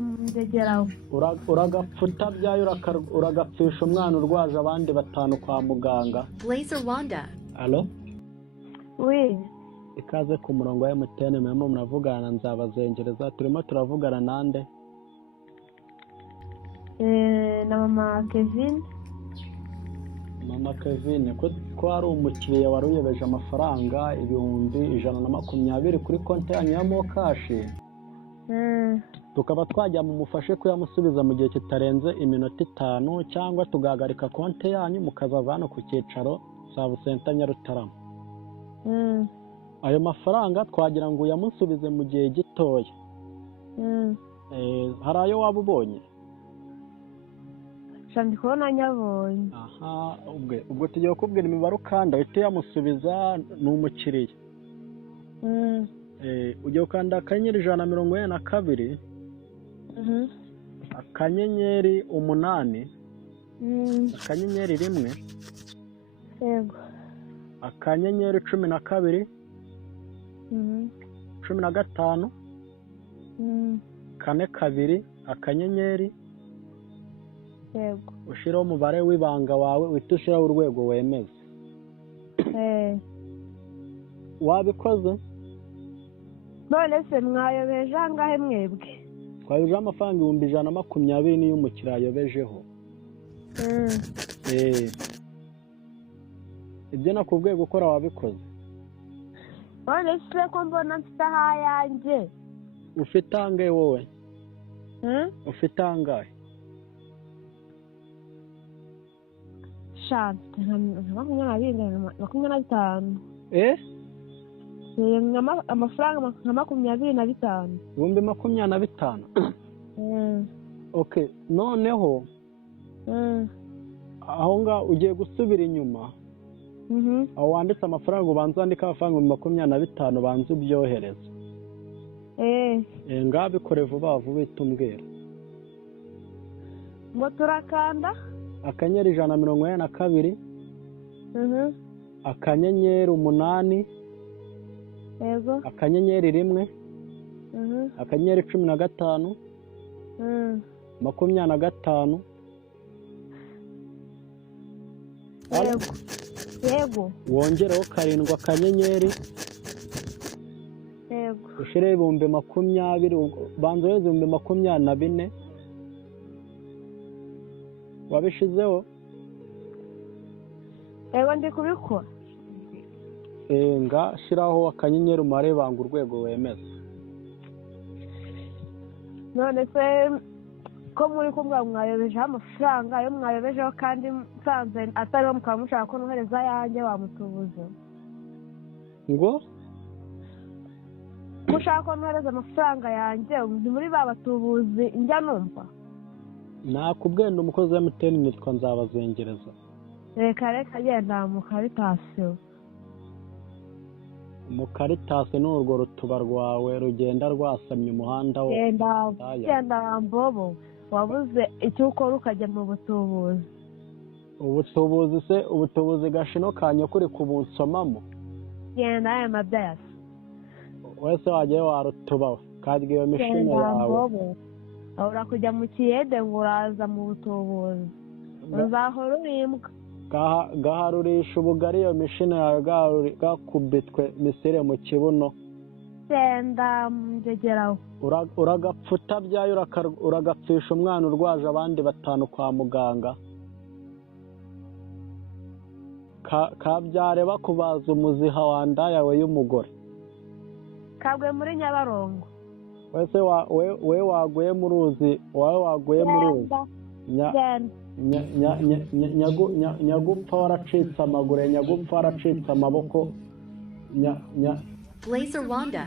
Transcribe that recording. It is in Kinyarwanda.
ndegeraho uragapfuta byayo uragapfisha umwana urwaje abandi batanu kwa muganga. Blaze Rwanda. Allo? Oui. Ikaze ku murongo wa MTN memo muravugana nzabazengereza turimo turavugana nande? Na mama Kevin. Mama Kevin ko ari umukiriya wari uyebeje amafaranga 120 kuri konti yanyu ya Mokashi. Tukaba twajya mu mufashe kuyamusubiza mu gihe kitarenze iminota 5 cyangwa tugahagarika konti yanyu mukazaza hano ku cyicaro Save Center Nyarutarama. Ayo mafaranga twagira ngo uyamusubize mu gihe gitoya. Hari ayo waba ubonye? Shandi kubona nyabonye. Aha, ubwo tugiye kubwira imibare ukanda uhite yamusubiza n'umukiriya. Ugiye ukanda akanyenyeri 142. Akanyenyeri 8. Akanyenyeri 1. Yego. Akanyenyeri 12. 15. Kane 2 akanyenyeri. Yego. Ushiraho umubare w'ibanga wawe uhita ushiraho urwego wemeza. Wabikoze? None se mwayobeje angahe mwebwe? Twayobeje amafaranga 120 niyo umukiriya yobejeho. Ibyo nakubwiye gukora wabikoze? None se ko mbona mfite ahayanjye. Ufite angahe wowe? Ufite angahe? Shante 25. Amafaranga 25. 25. Okay, noneho aho nga ugiye gusubira inyuma. Aho wanditse amafaranga ubanza wandika amafaranga 25 banza ubyohereza. Ngabikore vuba vuba itumbwira. Ngo turakanda akanyenyeri 142. Akanyenyeri 8. Yego. Akanyenyeri 1. Akanyenyeri 15. 25. Yego. Wongereho 7 akanyenyeri. Yego. Ushire 20 banzo 24. Wabishizeho? Yego ndi kubikora. Nga shiraho akanyenyeri umare banga urwego wemeza. None se ko muri kumwe mwayobeje amafaranga yo mwayobejeho kandi nsanze atari mukaba mushaka ko nohereza yanjye wamutubuze. Ngo mushaka ko nohereza amafaranga yanjye ndi muri babatubuzi njya numva. Nakubwenda umukozi wa MTN nitwa nzabazengereza. Reka genda mu Karitasiyo. Mu Karitasi n'urwo rutuba rwawe rugenda rwasamye umuhanda wo. Genda mbobo wabuze icyo ukora ukajya mu butubuzi. Ubutubuzi se ubutubuzi gashino kanye kuri kubunsomamo. Genda aya mabyasi. Wese wagiye warutuba kadwe iyo mishine yawe. Ahora kujya mu kiyede ngo uraza mu butubuzi. Uzahora urimbwa. Gaharurisha ubugari iyo mishine yawe gakubitwe misire mu kibuno. senda ndegeraho uragapfuta byayo uragapfisha umwana urwaje abandi batanu kwa muganga kabyare bakubaza umuziha wanda yawe y'umugore kabwe muri Nyabarongo wese we waguye mu ruzi wawe waguye mu ruzi nyagupfa waracitse amaguru nyagupfa waracitse amaboko Blaze Rwanda.